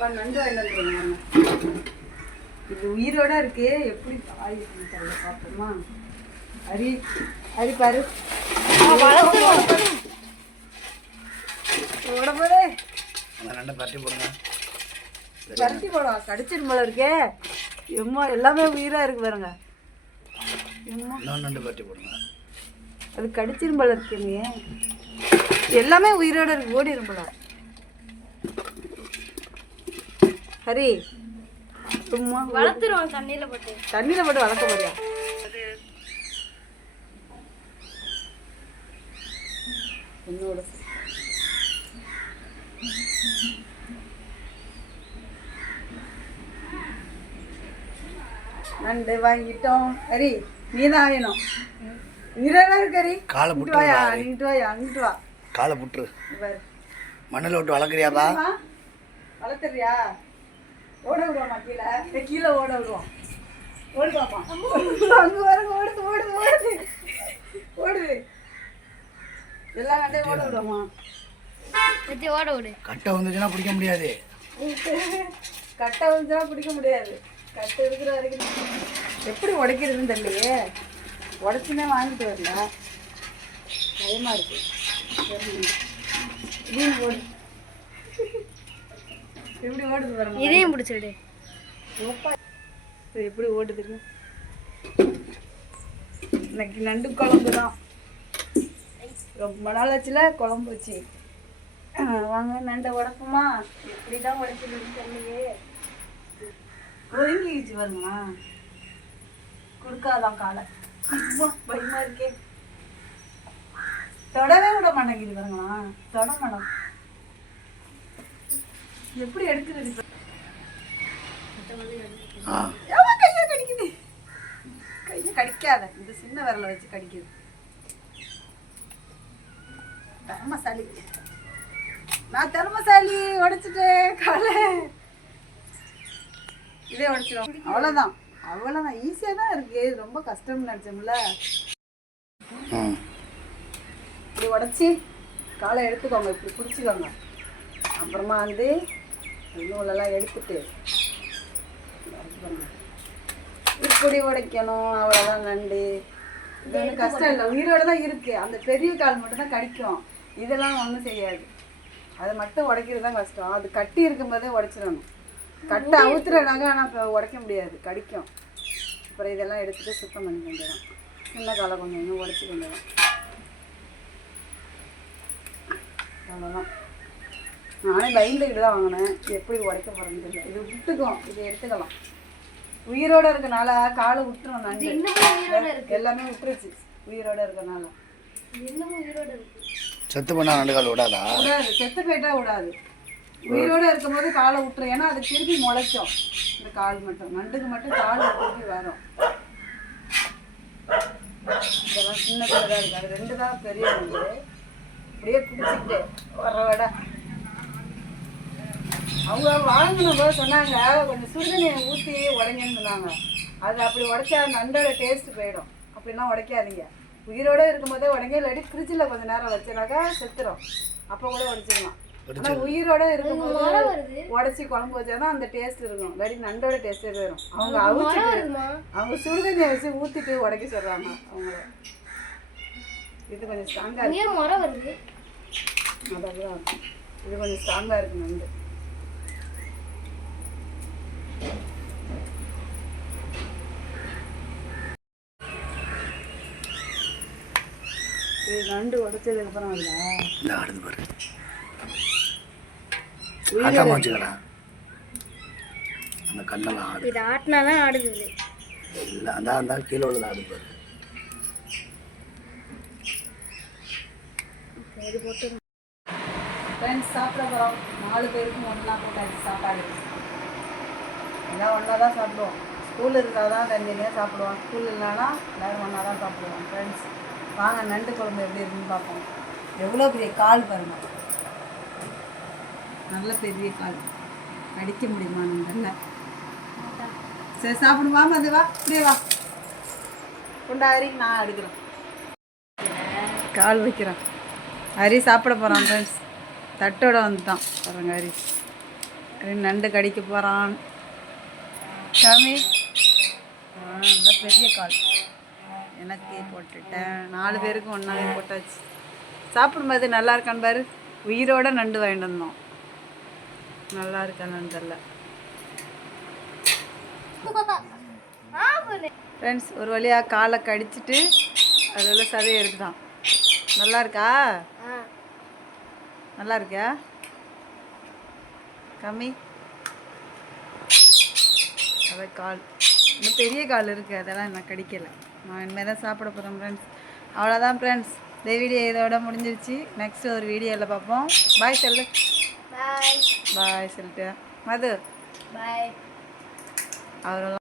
நண்டு வாங்கிட்டு வந்துருங்க. இது உயிரோட இருக்கு. எப்படி ஆயிடுச்சு தெரியல. பார்ப்போமா? அரி அரி பாரு உடம்புலே நண்டை பரட்டி போடுங்க. பரட்டி போடும். கடிச்சிடும் போல இருக்கே. எம்மா எல்லாமே உயிராக இருக்கு பாருங்க. எம்மா நண்டு பரட்டி போடுங்க. அது கடிச்சிடும் போல இருக்குங்க. எல்லாமே உயிரோட இருக்கு. ஓடிடும் போல. ஹரி சும்மா வளர்த்துருவோம். தண்ணியில் போட்டு வளர்க்க போறியா? என்னோட நண்டு வாங்கிட்டோம். ஹரி நீ தான் வேணும். உயிரோட இருக்கு ஹரி. காலை இங்கிட்டு வாயா, இங்கிட்டு வாயா, இங்கிட்டு வா. காலை புட்டு பாரு மண்ணில் விட்டு வளர்க்குறியாப்பா? வளர்த்துறியா? ஓட விடுவோமா? கீழே கீழே ஓட விடுவோம். ஓடுவாமா? அங்கே பாருங்க. ஓடுது ஓடுது ஓடுது ஓடுது. எல்லா கண்டையும் ஓட விடுவோமா? ஓட விடு. கட்டை வந்துச்சுன்னா பிடிக்க முடியாது. கட்டை வந்துச்சுன்னா பிடிக்க முடியாது. கட்டை இருக்கிற வரைக்கும் எப்படி உடைக்கிறதுன்னு தெரியலையே. உடச்சுனே வாங்கிட்டு வரல. பயமா இருக்கு. இதையும் ஓடு. எப்படி ஓடுது பாருங்க. இதையும் பிடிச்சிடு. எப்படி ஓடுதுன்னு. இன்னைக்கு நண்டு குழம்பு தான். ரொம்ப நாள் ஆச்சுல குழம்பு வச்சு. வாங்க நண்டை உடக்குமா? எப்படி தான் உடைக்கிறதுன்னு தெரியலையே. ஒதுங்கிடுச்சு பாருங்களா. கொடுக்காதான் காலை. பயமா இருக்கே. தொடவே விட மாட்டேங்குது பாருங்களா. தொட மாட்டோம். எப்படி எடுக்கிறது? கையை கடிக்குது. கையை கடிக்காத. இந்த சின்ன விரலை வச்சு கடிக்குது. தர்மசாலி. நான் தர்மசாலி உடைச்சிட்டேன் காலை. இதே உடைச்சிடும். அவ்வளோதான். அவ்வளோதான். ஈஸியாக தான் இருக்கு. ரொம்ப கஷ்டம்னு நினச்சோம்ல. இப்படி உடச்சி காலை எடுத்துக்கோங்க. இப்படி பிடிச்சிக்கோங்க. அப்புறமா வந்து நூலெல்லாம் எடுத்துட்டு இப்படி உடைக்கணும். அவ்வளோதான் நண்டு. இது ஒன்றும் கஷ்டம் இல்லை. உயிரோடு தான் இருக்குது. அந்த பெரிய கால் மட்டும் தான் கடிக்கும். இதெல்லாம் ஒன்றும் செய்யாது. அதை மட்டும் உடைக்கிறது தான் கஷ்டம். அது கட்டி இருக்கும்போதே உடைச்சிடணும். கட்டை அவுத்துறனாங்க. ஆனால் இப்போ உடைக்க முடியாது. கடிக்கும். அப்புறம் இதெல்லாம் எடுத்துகிட்டு சுத்தம் பண்ணி கொண்டுடும். சின்ன காலை கொஞ்சம் இன்னும் உடைச்சி கொண்டுடும். அவ்வளோதான். நானே பயந்துக்கிட்டு தான் வாங்கினேன். எப்படி உடைக்க போகிறேன்னு தெரியல. இது விட்டுக்கும். இதை எடுத்துக்கலாம். உயிரோடு இருக்கனால காலை விட்டுரும். நண்டு எல்லாமே விட்டுருச்சு. உயிரோடு இருக்கனால செத்து பண்ணா நண்டு கால் விடாதா? விடாது. செத்து போயிட்டா விடாது. உயிரோடு இருக்கும்போது காலை விட்டுரும். ஏன்னா அது திருப்பி முளைக்கும். இந்த கால் மட்டும் நண்டுக்கு மட்டும் கால் திருப்பி வரும். இதெல்லாம் சின்ன தான் இருக்கு. அது ரெண்டு தான் பெரிய நண்டு. அப்படியே பிடிச்சிக்கிட்டு வர விட அவங்க வாங்கின போது சொன்னாங்க கொஞ்சம் சுடுதண்ணியை ஊற்றி உடைங்கன்னு சொன்னாங்க. அது அப்படி உடைச்சா நண்டோட டேஸ்ட்டு போயிடும். அப்படிலாம் உடைக்காதீங்க. உயிரோடு இருக்கும்போதே உடைங்க. இல்லாட்டி ஃப்ரிட்ஜில் கொஞ்சம் நேரம் வச்சுனாக்கா செத்துரும். அப்போ கூட உடைச்சிக்கலாம். ஆனால் உயிரோடு இருக்கும்போது உடச்சி குழம்பு வச்சாதான் அந்த டேஸ்ட் இருக்கும். இல்லாட்டி நண்டோட டேஸ்ட்டே போயிடும். அவங்க அவிச்சிட்டு அவங்க சுடுதண்ணியை வச்சு ஊற்றிட்டு உடைக்க சொல்கிறாங்க அவங்கள. இது கொஞ்சம் ஸ்ட்ராங்காக இருக்கு. அதான் இது கொஞ்சம் ஸ்ட்ராங்காக இருக்கு நண்டு. இது நண்டு உடைச்சதுக்கு அப்புறம் இல்லை ஆடுது பாரு. ஆட்டாம வச்சுக்கலாம். அந்த கண்ணெல்லாம் ஆடு. இது ஆட்டினா தான் ஆடுது. இல்லை அந்த கீழே உள்ளது ஆடுது பாரு. இது போட்டு ஃப்ரெண்ட்ஸ் சாப்பிட போகிறோம். 4 பேருக்கும் ஒன்றா போட்டாச்சு சாப்பாடு. எல்லாம் ஒன்றா தான் சாப்பிடுவோம். ஸ்கூல் இருந்தால் தான் தனியாக சாப்பிடுவோம். ஸ்கூல் இல்லைனா எல்லோரும் ஒன்றா தான் சாப்பிடுவோம். ஃப்ரெண்ட்ஸ் வாங்க நண்டு குழம்பு எப்படி இருக்குன்னு பார்ப்போம். எவ்வளோ பெரிய கால் பாருங்கள். நல்ல பெரிய கால். கடிக்க முடியுமா நண்டல்ல? சரி சாப்பிடுவாங்க. அது வா இப்படியே வா. கொண்டாரி நான் அடிக்கிறேன். கால் வைக்கிறேன். ஹரி சாப்பிட போகிறான் ஃப்ரெண்ட்ஸ். தட்டோட வந்துட்டான் பாருங்க. ஹரி நண்டு கடிக்க போகிறான். சாமி நல்ல பெரிய கால் எனக்கு போட்டுட்டேன். 4 பேருக்கும் ஒன்றாவே போட்டாச்சு. சாப்பிடும்போது நல்லா இருக்கான்னு பாரு. உயிரோட நண்டு வாங்கிட்டு வந்தோம். நல்லா இருக்கா நண்டல்ல ஃப்ரெண்ட்ஸ். ஒரு வழியாக காலை கடிச்சிட்டு அதில் சதையை எடுத்துட்டான். நல்லா இருக்கா? நல்லா இருக்கா? கம்மி அதான் கால். இன்னும் பெரிய கால் இருக்குது, அதெல்லாம் நான் கடிக்கலை. நான் இனிமேல் தான் சாப்பிட போகிறேன் ஃப்ரெண்ட்ஸ். அவ்வளோதான் ஃப்ரெண்ட்ஸ், இந்த வீடியோ இதோட முடிஞ்சிருச்சு. நெக்ஸ்ட் ஒரு வீடியோவில் பார்ப்போம். பாய் சொல்லு. பாய் சொல்லிட்டு மது பாய். அவரெல்லாம்